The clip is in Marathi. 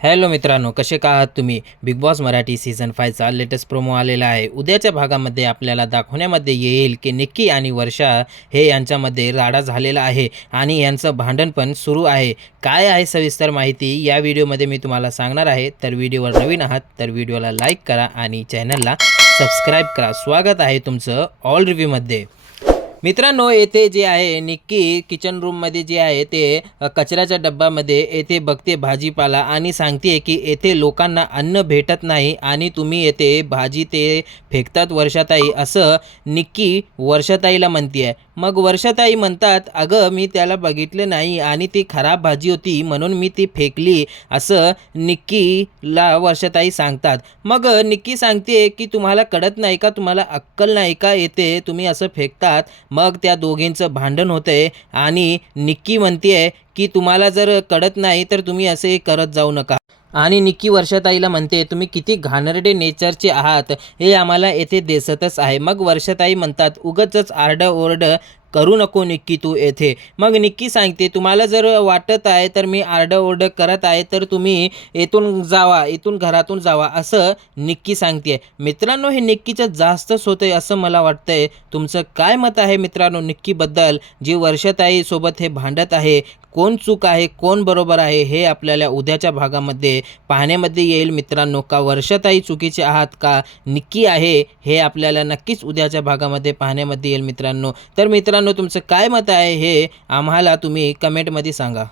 हॅलो मित्रांनो, कसे का आहात तुम्ही? बिग बॉस मराठी सीझन 5चा लेटेस्ट प्रोमो आलेला आहे. उद्याच्या भागामध्ये आपल्याला दाखवण्यामध्ये येईल की निक्की आणि वर्षा हे यांच्यामध्ये राडा झालेला आहे आणि यांचं भांडण पण सुरू आहे. काय आहे सविस्तर माहिती या व्हिडिओमध्ये मी तुम्हाला सांगणार आहे. तर व्हिडिओवर नवीन आहात तर व्हिडिओला लाईक करा आणि चॅनलला सबस्क्राईब करा. स्वागत आहे तुमचं ऑल रिव्ह्यूमध्ये. मित्रांनो, येथे जे आहे निक्की किचन रूममध्ये जे आहे ते कचऱ्याच्या डब्यामध्ये येथे बघते भाजीपाला आणि सांगते की येथे लोकांना अन्न भेटत नाही आणि तुम्ही येथे भाजी ते फेकतात वर्षाताई, असं निक्की वर्षाताईला म्हणते आहे. मग वर्षाताई म्हणतात, अगं मी त्याला बघितलं नाही आणि ती खराब भाजी होती म्हणून मी ती फेकली, असं निक्कीला वर्षाताई सांगतात. मग निक्की सांगते की तुम्हाला कळत नाही का, तुम्हाला अक्कल नाही का, येते तुम्ही असं फेकतात. मग त्या दोघींचं भांडण होतंय आणि निक्की म्हणते की तुम्हाला जर कळत नाही तर तुम्ही असे करत जाऊ नका. आणि निक्की वर्षाताईला म्हणते, तुम्ही किती घाणेरडे नेचरचे आहात हे आम्हाला येथे दिसतच आहे. मग वर्षाताई म्हणतात, उगाचच आरडाओरड करू नको निक्की तू येथे. मग निक्की सांगते, तुम्हाला जर वाटत आहे तर मी आरडाओरड करत आहे तर तुम्ही इथून जावा, इथून घरातून जावा, असं निक्की सांगते. मित्रांनो, हे निक्कीचं जास्तच होतंय असं मला वाटतंय. तुमचं काय मत आहे मित्रांनो निक्कीबद्दल? जी वर्षाताई सोबत हे भांडत आहे, कोण चूक आहे कोण बरोबर आहे हे आपल्याला उद्याच्या भागामध्ये पाहण्यामध्ये येईल मित्रांनो. का वर्षाताई चुकीचे आहात का निक्की आहे हे आपल्याला नक्कीच उद्याच्या भागामध्ये पाहण्यामध्ये येईल मित्रांनो. तर मित्रांनो, तुमचं काय मत आहे हे आम्हाला तुम्ही कमेंटमध्ये सांगा.